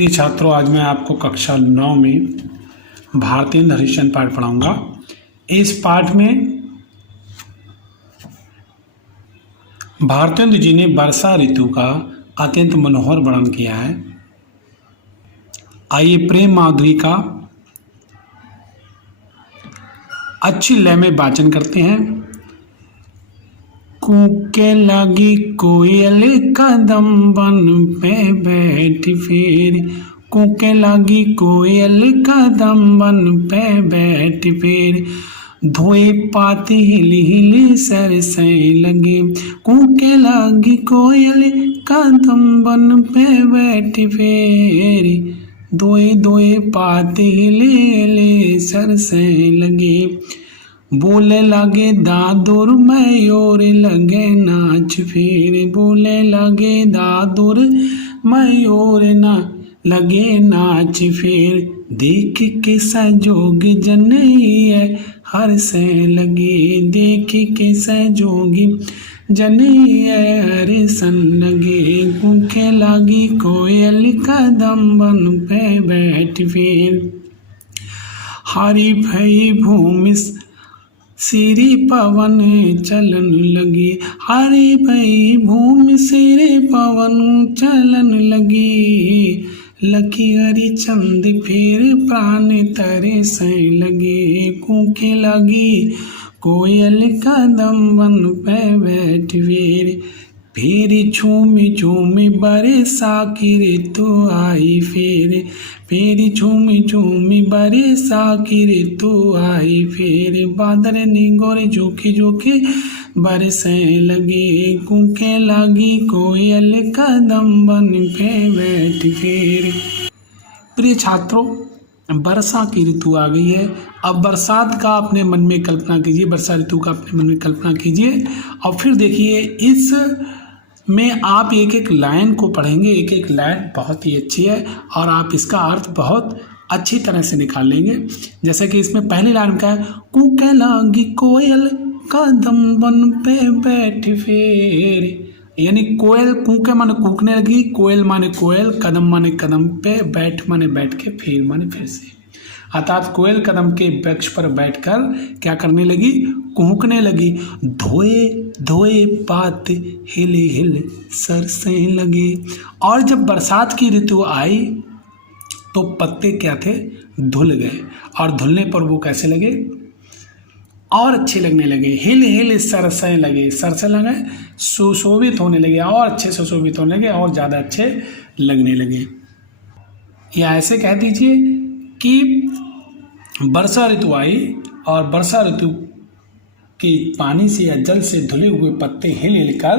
प्रिय छात्रों, आज मैं आपको कक्षा 9 में भारतेंदु हरिश्चंद्र पाठ पढ़ाऊंगा। इस पाठ में भारतेंदु जी ने वर्षा ऋतु का अत्यंत मनोहर वर्णन किया है। आइए प्रेम माधुरी का अच्छी लय में वाचन करते हैं। कूके लगी कोयल कदम बन पे बैठी फिर, कूके लगी कोयल कदम बन पे बैठी फिर, धोए पाते हिली हिली सरसों लगे। कूके लगी कोयल कदम बन पे बैठी फिर, धोए धोए पाते हिली हिली सरसों लगे। बोले लगे दादुर मयूर लगे नाच फिर, बोले लगे दादुर मयूर ना लगे नाच फिर, देख के सजोग जनैया हर्षे लगे। देख के सजोगी जनैया हर्षन लगे। कूके लगी कोयल कदम बन पे बैठ फिर, हरी भई भूमि सिरी पवन चलन लगी। हरी भई भूमि सिरी पवन चलन लगी, लखी हरी चंद फिर प्राण तरे से लगे। कूके लगी कोयल कदम बन पे बैठ फिर, झूमी झूमी बरसा की ऋतु आई फिर झूमी झूमी बरसा की ऋतु आई फिर, बादल निगोरे झोंके झोंके बरसे लगे। कूके लगी कोयल कदम बन पे बैठ फिर। प्रिय छात्रों, वर्षा की ऋतु आ गई है। अब बरसात का अपने मन में कल्पना कीजिए, वर्षा ऋतु का अपने मन में कल्पना कीजिए और फिर देखिए इस में आप एक एक लाइन को पढ़ेंगे। एक एक लाइन बहुत ही अच्छी है और आप इसका अर्थ बहुत अच्छी तरह से निकाल लेंगे। जैसे कि इसमें पहली लाइन का है, कूके लगी कोयल कदम बन पे बैठ फिर, यानी कोयल कूके माने कूकने लगी, कोयल माने कोयल, कदम माने कदम पे, बैठ माने बैठ के, फिर माने फिर से। अर्थात कोयल कदम के वृक्ष पर बैठकर क्या करने लगी? कूकने लगी। धोए धोए पात हिले हिले सरसे लगे। और जब बरसात की ऋतु आई तो पत्ते क्या थे? धुल गए। और धुलने पर वो कैसे लगे? और अच्छे लगने लगे। हिले हिले सरसे लगे। सरसे लगे, सुशोभित होने लगे, और अच्छे सुशोभित होने लगे, और ज़्यादा अच्छे लगने लगे। या ऐसे कह दीजिए कि वर्षा ऋतु आई और वर्षा ऋतु के पानी से या जल से धुले हुए पत्ते हिल हिल कर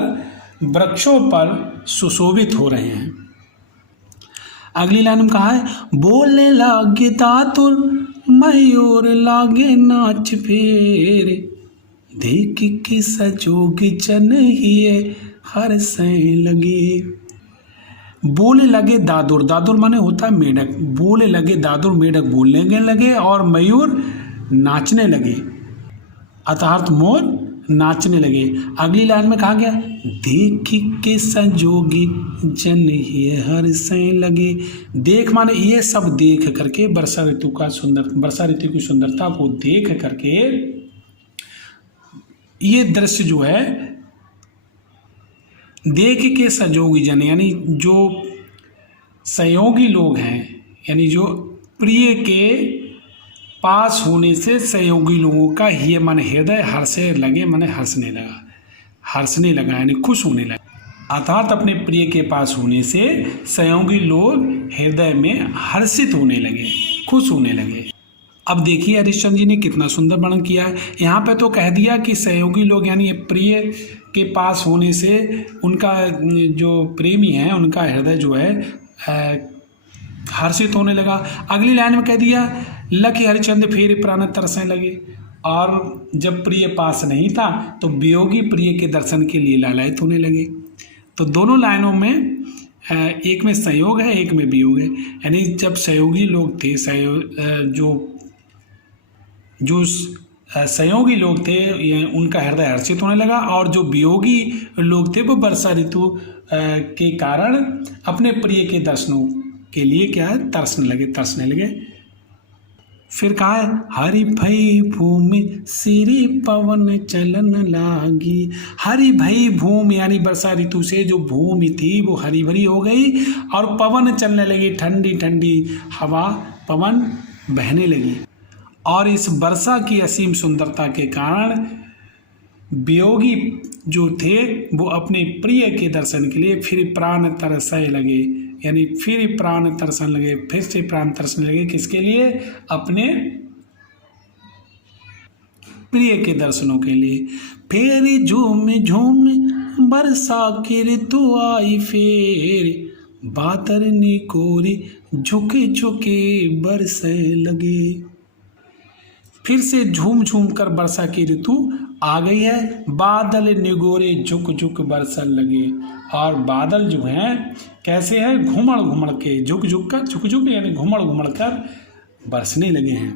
वृक्षों पर सुशोभित हो रहे हैं। अगली लाइन में कहा है, बोले लागे दातुर मयूर लागे नाच फिर, देख के सजोग जनहिए हर्षे लगे। बोले लगे दादुर, दादुर माने होता है मेढक। बोले लगे दादुर, मेढक बोलने लगे और मयूर नाचने लगे, अर्थात मोर नाचने लगे। अगली लाइन में कहा गया, देख के संजोगी जन ये हर्षे लगे। देख माने ये सब देख करके वर्षा ऋतु की सुंदरता को देख करके ये दृश्य जो है, देख के संजोगी जन, यानी जो संयोगी लोग हैं, यानी जो प्रिय के पास होने से सहयोगी लोगों का ये मन हृदय हर्षे लगे, माने हर्षने लगा यानी खुश होने लगा। अर्थात अपने प्रिय के पास होने से सहयोगी लोग हृदय में हर्षित होने लगे, खुश होने लगे। अब देखिए हरिश्चंद्र जी ने कितना सुंदर वर्णन किया है। यहाँ पे तो कह दिया कि सहयोगी लोग यानी प्रिय के पास होने से उनका जो प्रेमी है उनका हृदय जो है हर्षित होने लगा। अगली लाइन में कह दिया, लखी हरिचंद फिर प्राण तरसने लगे। और जब प्रिय पास नहीं था तो वियोगी प्रिय के दर्शन के लिए लालायित होने लगे। तो दोनों लाइनों में एक में संयोग है, एक में वियोग है। यानी जब सहयोगी लोग थे, जो संयोगी लोग थे उनका हृदय हर्षित होने लगा, और जो वियोगी लोग थे वो वर्षा ऋतु के कारण अपने प्रिय के दर्शनों के लिए क्या है, तरसने लगे। फिर कहा है हरि भई भूमि सिरी पवन चलन लागी। हरि भई भूमि यानी वर्षा ऋतु से जो भूमि थी वो हरी भरी हो गई और पवन चलने लगी, ठंडी ठंडी हवा, पवन बहने लगी। और इस वर्षा की असीम सुंदरता के कारण वियोगी जो थे वो अपने प्रिय के दर्शन के लिए फिर प्राण तरसने लगे, यानी फिर प्राण तरसने लगे, फिर से प्राण तरसने लगे। किसके लिए? अपने प्रिय के दर्शनों के लिए। फिर झूम झूम बरसा की ऋतु आई, फिर बादल निकोरे झुके झुके बरसे लगे। फिर से झूम झूम कर वर्षा की ऋतु आ गई है, बादल निगोरे झुक झुक बरसन लगे। और बादल जो हैं कैसे हैं? घुमड़ घुमड़ के, झुक झुक यानी घुमड़ घुमड़ कर बरसने लगे हैं।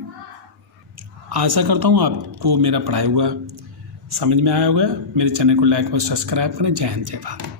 आशा करता हूँ आपको मेरा पढ़ाया हुआ समझ में आया होगा। मेरे चैनल को लाइक और सब्सक्राइब करें। जय हिंद, जय भारत।